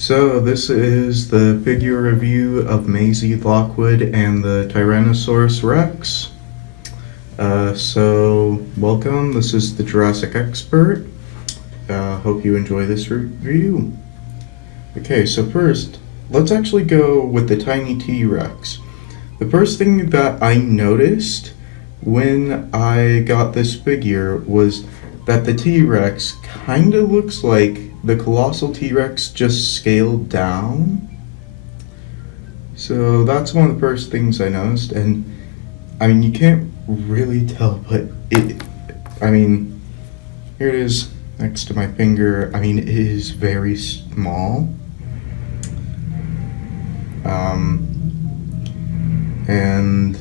So this is the figure review of Masie Lockwood and the Tyrannosaurus Rex. Welcome. This is the Jurassic Expert. Hope you enjoy this review. Okay, so first, let's actually go with the tiny T Rex. The first thing that I noticed when I got this figure was that the T Rex kind of looks like the colossal T Rex just scaled down. So that's one of the first things I noticed, and I mean, you can't really tell, but here it is next to my finger. I mean, it is very small. And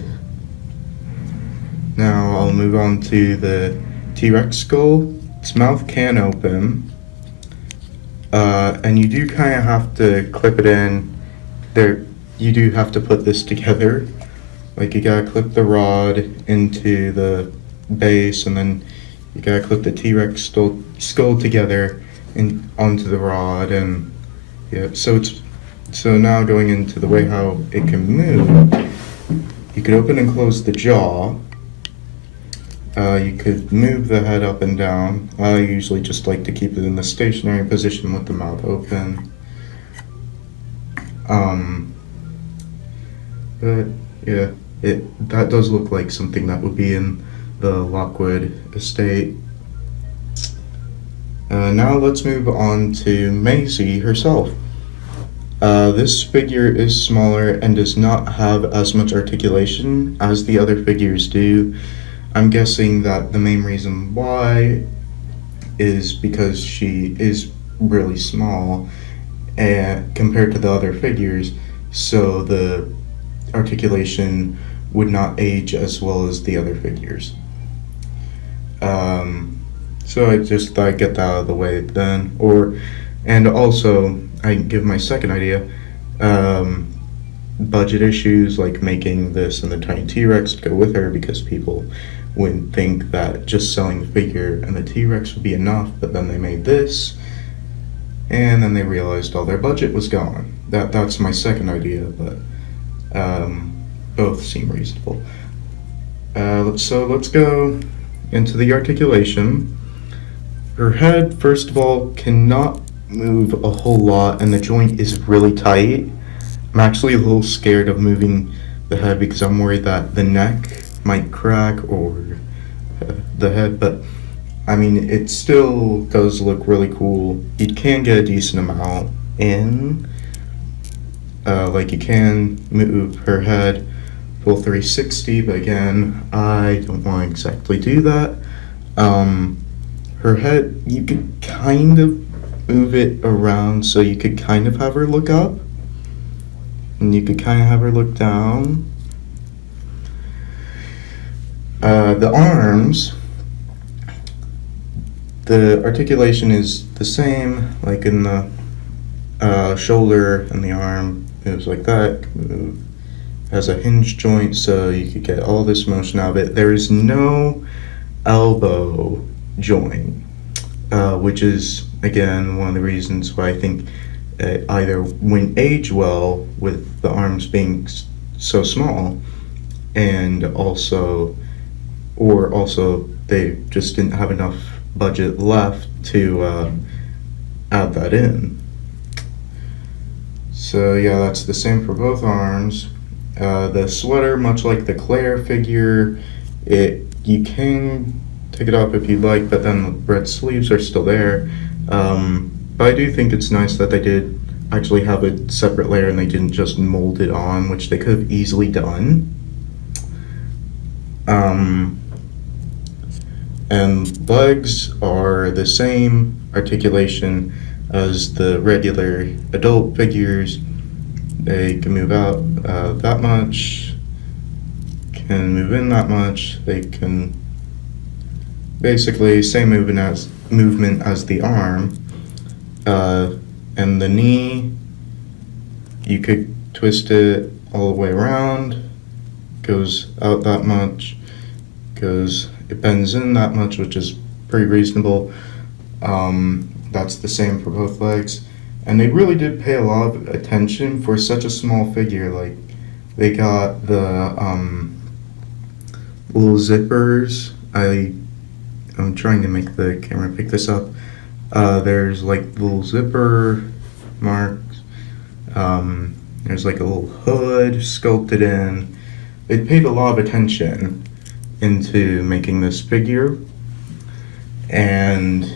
now I'll move on to the T-Rex skull. Its mouth can open, and you do kind of have to clip it in. You do have to put this together. Like, you gotta clip the rod into the base, and then you gotta clip the T-Rex skull together onto the rod, and yeah. So now going into the way how it can move, you could open and close the jaw. You could move the head up and down. I usually just like to keep it in the stationary position with the mouth open. But yeah, that does look like something that would be in the Lockwood estate. Now let's move on to Masie herself. This figure is smaller and does not have as much articulation as the other figures do. I'm guessing that the main reason why is because she is really small compared to the other figures, so the articulation would not age as well as the other figures. So I just thought I'd get that out of the way then. And also, I give my second idea, budget issues, like making this and the tiny T-Rex go with her, because people wouldn't think that just selling the figure and the T-Rex would be enough, but then they made this, and then they realized all their budget was gone. That's my second idea, but both seem reasonable. So let's go into the articulation. Her head, first of all, cannot move a whole lot, and the joint is really tight. I'm actually a little scared of moving the head because I'm worried that the neck might crack or the head, but I mean, it still does look really cool. You can get a decent amount in. Like, you can move her head full 360, but again, I don't want to exactly do that. Her head, you could kind of move it around, so you could kind of have her look up, and you could kind of have her look down. The arms, the articulation is the same, like in the shoulder and the arm moves like that. Has a hinge joint, so you could get all this motion out of it. There is no elbow joint, which is, again, one of the reasons why I think either wouldn't age well with the arms being so small, and also they just didn't have enough budget left to add that in. So yeah, that's the same for both arms. The sweater, much like the Claire figure, you can take it off if you'd like, but then the red sleeves are still there. But I do think it's nice that they did actually have a separate layer and they didn't just mold it on, which they could have easily done. And legs are the same articulation as the regular adult figures. They can move out that much, can move in that much. They can basically same movement as the arm. And the knee, you could twist it all the way around, goes out that much, it bends in that much, which is pretty reasonable. That's the same for both legs. And they really did pay a lot of attention for such a small figure. Like, they got the little zippers. I'm trying to make the camera pick this up. There's like little zipper marks. There's like a little hood sculpted in. They paid a lot of attention into making this figure, and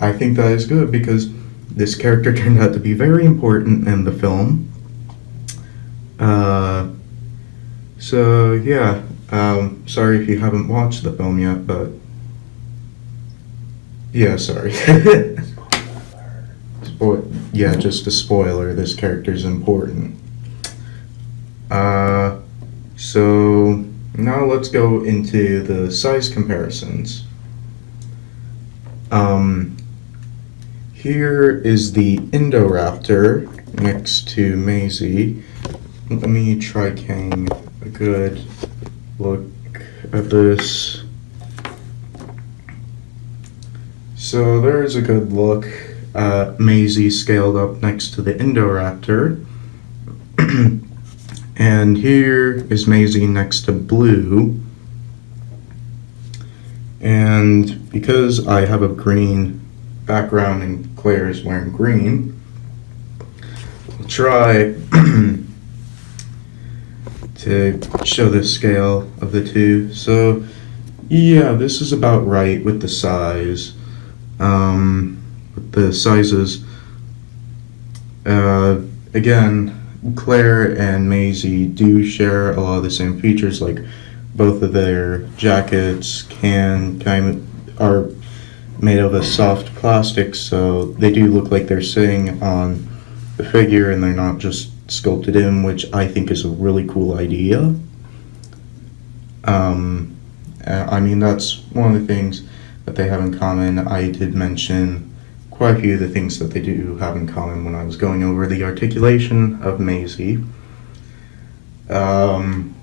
I think that is good because this character turned out to be very important in the film. So yeah, sorry if you haven't watched the film yet, but yeah, sorry. Yeah, just a spoiler, this character's important. So now let's go into the size comparisons. Here is the Indoraptor next to Maisie. Let me try getting a good look at this. So there's a good look at Maisie scaled up next to the Indoraptor. And here is Maisie next to Blue. And because I have a green background and Claire is wearing green, I'll try to show the scale of the two. So yeah, this is about right with the size. With the sizes. Again, Claire and Maisie do share a lot of the same features, like both of their jackets are made of a soft plastic, so they do look like they're sitting on the figure and they're not just sculpted in, which I think is a really cool idea. I mean, that's one of the things that they have in common. I did mention quite a few of the things that they do have in common when I was going over the articulation of Maisie. And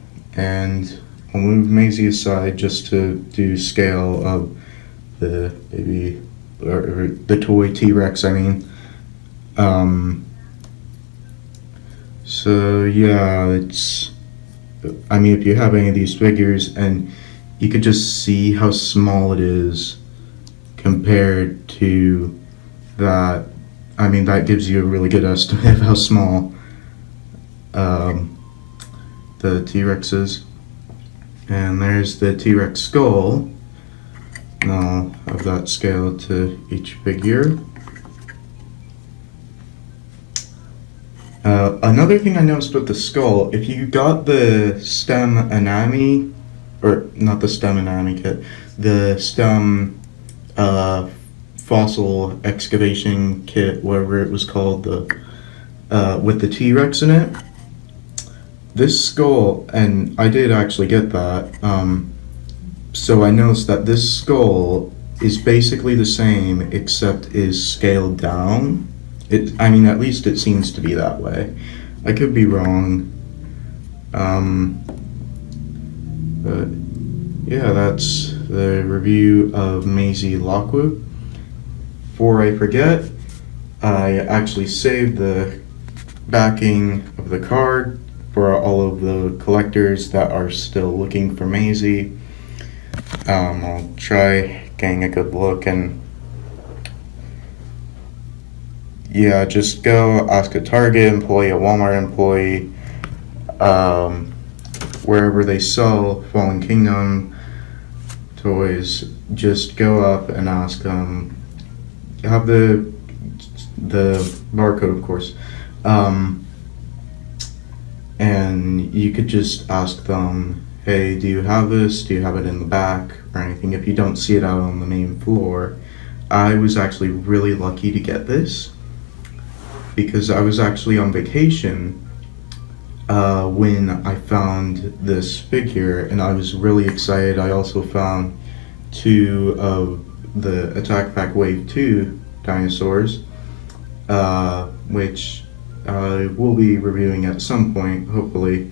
I'll move Maisie aside just to do scale of the baby, or the toy T Rex, I mean. So yeah, I mean, if you have any of these figures and you could just see how small it is compared to that, I mean, that gives you a really good estimate of how small the T-Rex is. And there's the T-Rex skull. And I'll have that scaled to each figure. Another thing I noticed with the skull, if you got the STEM anatomy, or not the STEM anatomy kit, the STEM fossil excavation kit, whatever it was called, with the T-Rex in it, this skull, and I did actually get that, so I noticed that this skull is basically the same except is scaled down. I mean, at least it seems to be that way. I could be wrong. But yeah, that's the review of Masie Lockwood. Before I forget, I actually saved the backing of the card for all of the collectors that are still looking for Maisie. I'll try getting a good look, and yeah, just go ask a Target employee, a Walmart employee, wherever they sell Fallen Kingdom toys, just go up and ask them, have the barcode, of course, and you could just ask them, hey, do you have this? Do you have it in the back or anything? If you don't see it out on the main floor. I was actually really lucky to get this because I was actually on vacation when I found this figure, and I was really excited. I also found 2 of the Attack Pack Wave 2 dinosaurs, which I will be reviewing at some point, hopefully.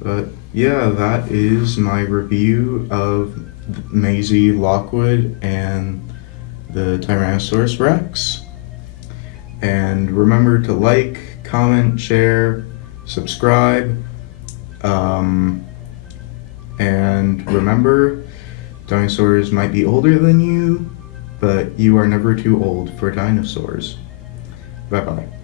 But yeah, that is my review of Masie Lockwood and the Tyrannosaurus Rex. And remember to like, comment, share, subscribe. And remember, dinosaurs might be older than you, but you are never too old for dinosaurs. Bye-bye.